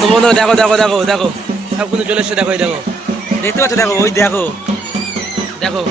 তো বন্ধুরা দেখো দেখো দেখো দেখো সব কিন্তু চলে এসছে, দেখো এই দেখো, দেখতে পাচ্ছ, দেখো ওই দেখো দেখো।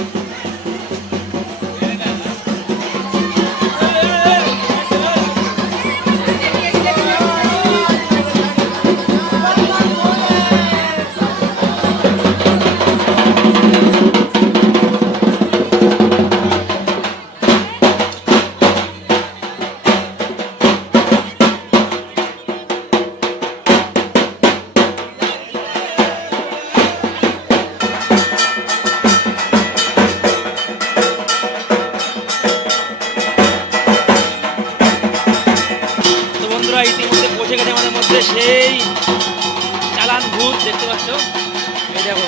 ইতিমধ্যে পৌঁছে গেছে আমাদের মধ্যে সেই চালান ভূত, দেখতে পাচ্ছ, এই দেখো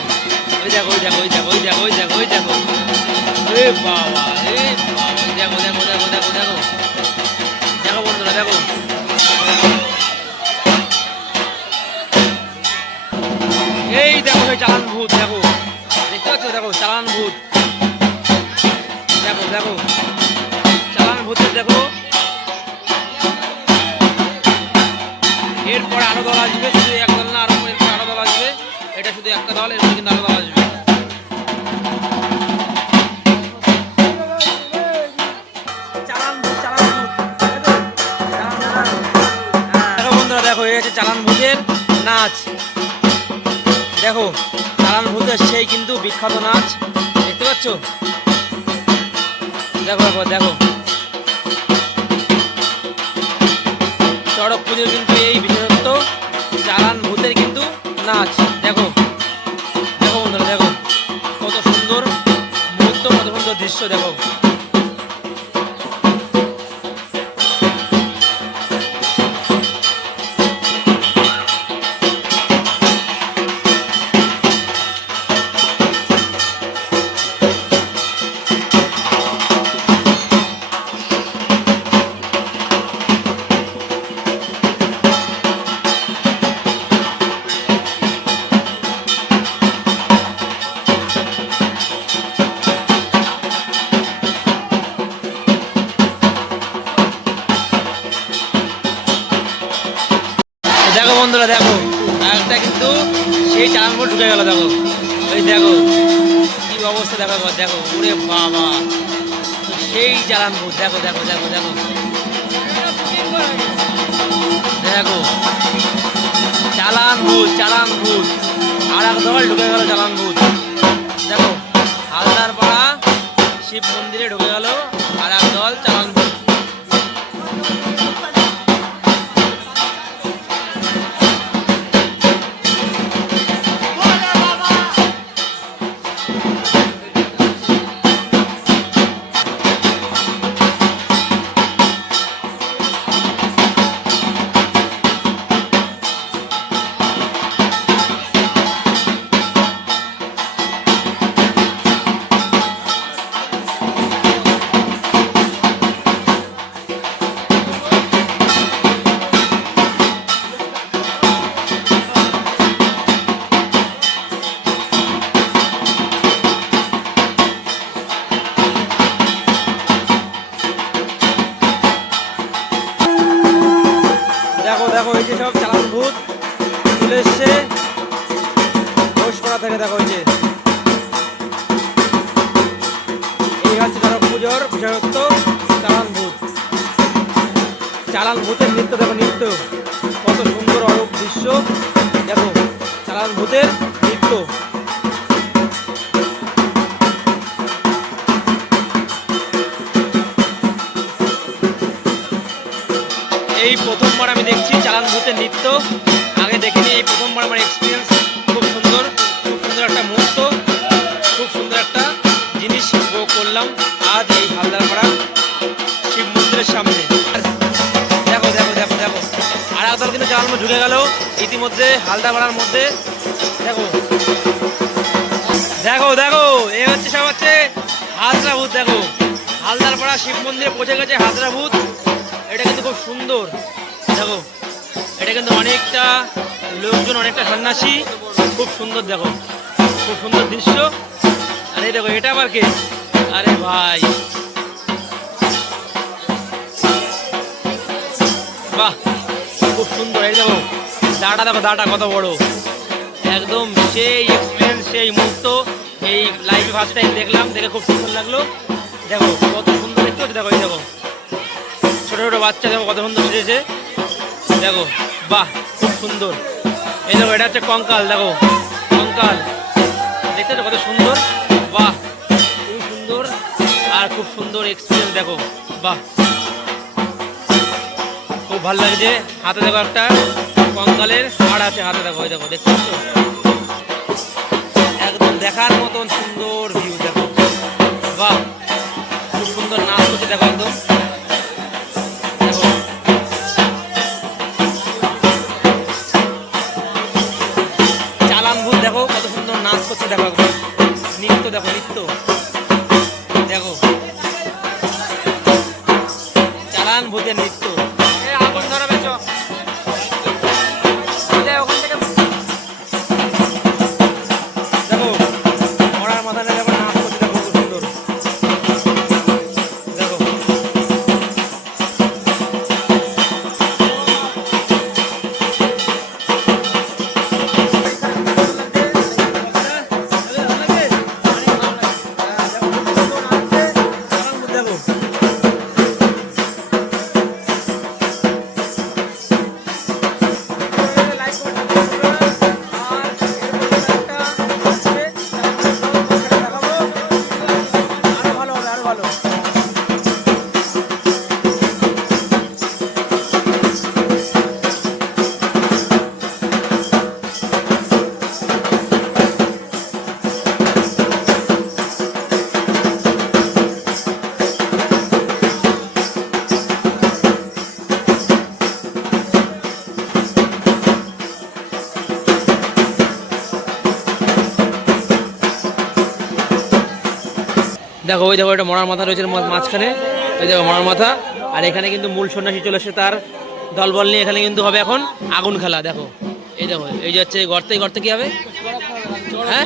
ওই দেখো ওই দেখো ওই দেখো ওই দেখো ওই দেখো ওই দেখো, এ বাবা এ বাবা, দেখো দেখো দেখো দেখো দেখো দেখো বন্ধুরা দেখো, এই দেখো সেই চালান ভূত, দেখো দেখতে পাচ্ছ, দেখো চালান ভূত, দেখো দেখো চালান ভূতের দেখো। এরপরে আরো দল আসবে, শুধু এক দল না, আরো দল আসবে, এটা শুধু একটা দল, এরপরে কিন্তু আরো দল আসবে। দেখো বন্ধুরা দেখো, এই হচ্ছে চালান ভূতের নাচ, দেখো চালান ভূতের সেই কিন্তু বিখ্যাত নাচ, দেখতে পাচ্ছ, দেখো দেখো দেখো। চড়ক পুজোর কিন্তু এই বিশেষত্ব চালান ভূতের কিন্তু নাচ, দেখো দেখো বন্ধুরা দেখো কত সুন্দর মুহূর্ত, কত সুন্দর দৃশ্য, দেখো দেখো বন্ধুরা দেখো, একটা কিন্তু সেই চালান ভূত ঢুকে গেল, দেখো ওই দেখো কি অবস্থা, দেখো দেখো ওরে বাবা, সেই চালান ভূত, দেখো দেখো দেখো দেখো দেখো চালান ভূত, চালান ভূত আর এক দল ঢুকে গেল চালান ভূত, দেখো হালদার পাড়া শিব মন্দিরে ঢুকে গেল আর এক দল চালান ভূত। দেখো দেখো এই যে সব চালান ভূত চলে এসছে ঘোষপাড়া থেকে, দেখো এই যে এই হচ্ছে চড়ক পুজোর বিশেষত্ব চালান ভূত, চালান ভূতের নৃত্য, দেখো নৃত্য কত সুন্দর অরূপ দৃশ্য, দেখো চালান ভূতের নৃত্য। এই প্রথমবার আমি দেখছি চালান ভূতের নৃত্য, আগে দেখিনি, এই প্রথমবার আমার এক্সপিরিয়েন্স, খুব সুন্দর একটা মুহূর্ত, খুব সুন্দর একটা জিনিস উপভোগ করলাম আজ এই হালদারপাড়া শিব মন্দিরের সামনে। দেখো দেখো দেখো দেখো আর এক দল কিন্তু চালান ভূত ঢুকে গেল ইতিমধ্যে হালদারপাড়ার মধ্যে, দেখো দেখো দেখো এই হচ্ছে সব হচ্ছে হাজরা ভূত, দেখো হালদারপাড়া শিব মন্দিরে পৌঁছে গেছে হাজরা ভূত, এটা কিন্তু খুব সুন্দর, দেখো এটা কিন্তু অনেকটা লোকজন, অনেকটা সন্ন্যাসী, খুব সুন্দর, দেখো খুব সুন্দর দৃশ্য। আর এই দেখো এটা আবার কে, আরে ভাই বাহ খুব সুন্দর, এই দেখো দাটা দেখো, দাটা কত বড়, একদম সেই এক্সপিরিয়েন্স, সেই মুহূর্ত। এই লাইভে ফার্স্ট টাইম দেখলাম, দেখে খুব সুন্দর লাগলো। দেখো কত সুন্দর দেখতে হচ্ছে, দেখো এই দেখো ছোটো ছোটো বাচ্চা, দেখো কত সুন্দর সেজেছে, দেখো বাহ খুব সুন্দর। এই দেখো এটা হচ্ছে কঙ্কাল, দেখো কঙ্কাল দেখতে কত সুন্দর, বাহ খুব সুন্দর আর খুব সুন্দর এক্সপিরিয়েন্স, দেখো বাহ খুব ভালো লাগছে। হাতে দেখো একটা কঙ্কালের হাড় আছে হাতে, দেখো ওই দেখো দেখতে পাচ্ছ, একদম দেখার মতন সুন্দর ভিউ, দেখো বাহ খুব সুন্দর নাচ করছে, দেখো একদম দেখো চালান ভূত, দেখো কত সুন্দর নাচ করছে, দেখো একদম নৃত্য, দেখো নৃত্য, দেখো চালান ভূতের নৃত্য। আগুন ধরাবে চ ওখান থেকে, দেখো মরার মাথাটা দেখো নাচ করছে, দেখো খুব সুন্দর, দেখো দেখো ওই দেখো এটা মরার মাথা রয়েছে মাঝখানে, ওই দেখো মরার মাথা। আর এখানে কিন্তু মূল সন্ন্যাসী চলে এসে তার দলবল নিয়ে এখানে কিন্তু হবে এখন আগুন খেলা, দেখো এই দেখো এই যে হচ্ছে গর্তে, গর্তে কি হবে, হ্যাঁ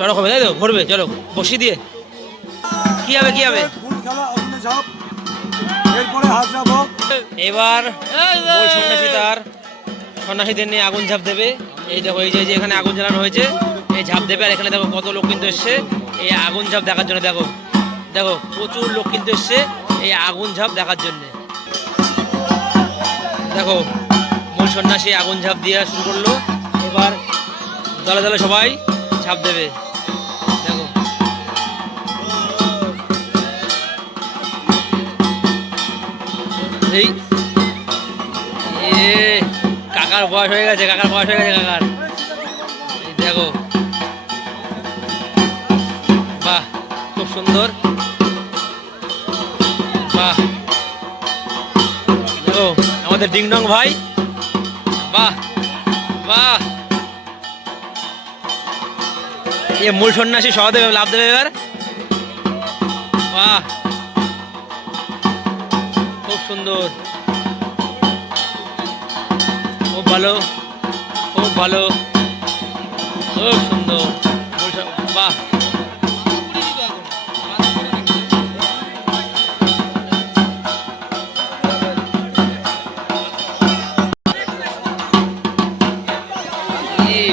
চড়ক হবে, তাই তো ঘুরবে, চলো বসি দিয়ে কি হবে, কি হবে এবার মূল সন্ন্যাসী তার সন্ন্যাসীদের নিয়ে আগুন ঝাঁপ দেবে। এই দেখো এই যে এখানে আগুন জ্বালানো হয়েছে, এই ঝাঁপ দেবে। আর এখানে দেখো কত লোক কিন্তু এসছে এই আগুন ঝাঁপ দেখার জন্য, দেখো দেখো প্রচুর লোক কিন্তু এসছে এই আগুন ঝাঁপ দেখার জন্য। দেখো মূল সন্ন্যাসী আগুন ঝাঁপ দিয়ে শুরু করলো, এবার দলে দলে সবাই ঝাঁপ দেবে, দেখো এই কাকার বয়স হয়ে গেছে, কাকার বয়স হয়ে গেছে কাকার, দেখো বাহ খুব সুন্দর, বাহ দেখো আমাদের ডিংডং ভাই, বাহ বাহ এ মূল সন্ন্যাসী সহ দেবে, লাভ দেবে এবার, বাহ খুব সুন্দর, খুব ভালো, খুব ভালো, খুব সুন্দর, বাহ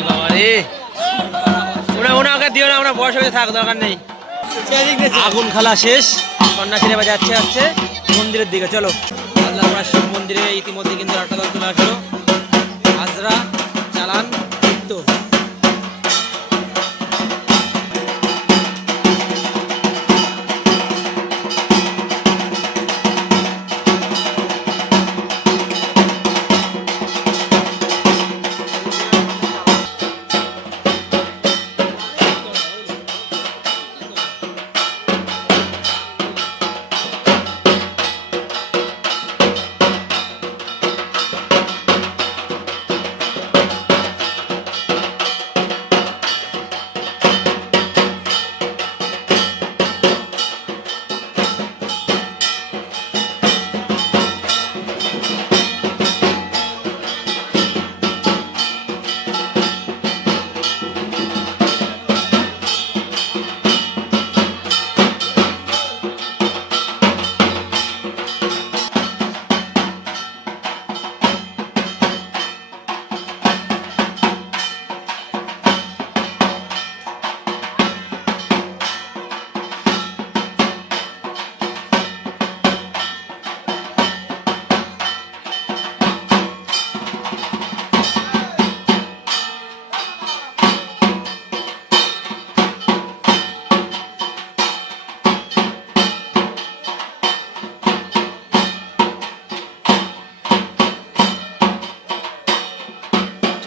বাবা রে, ওনাকে দিও না, আমরা বয়স হয়ে থাক, দরকার নেই। আগুন খেলা শেষ, সন্ন্যাসীরা এবার যাচ্ছে মন্দিরের দিকে, চলো আল্লাহ শিব মন্দিরে ইতিমধ্যে কিন্তু একটা দল চলে আসলো, হাজরা চালান নৃত্য।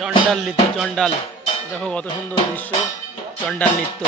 চণ্ডাল নৃত্য, চণ্ডাল। দেখো কত সুন্দর দৃশ্য, চণ্ডাল নৃত্য।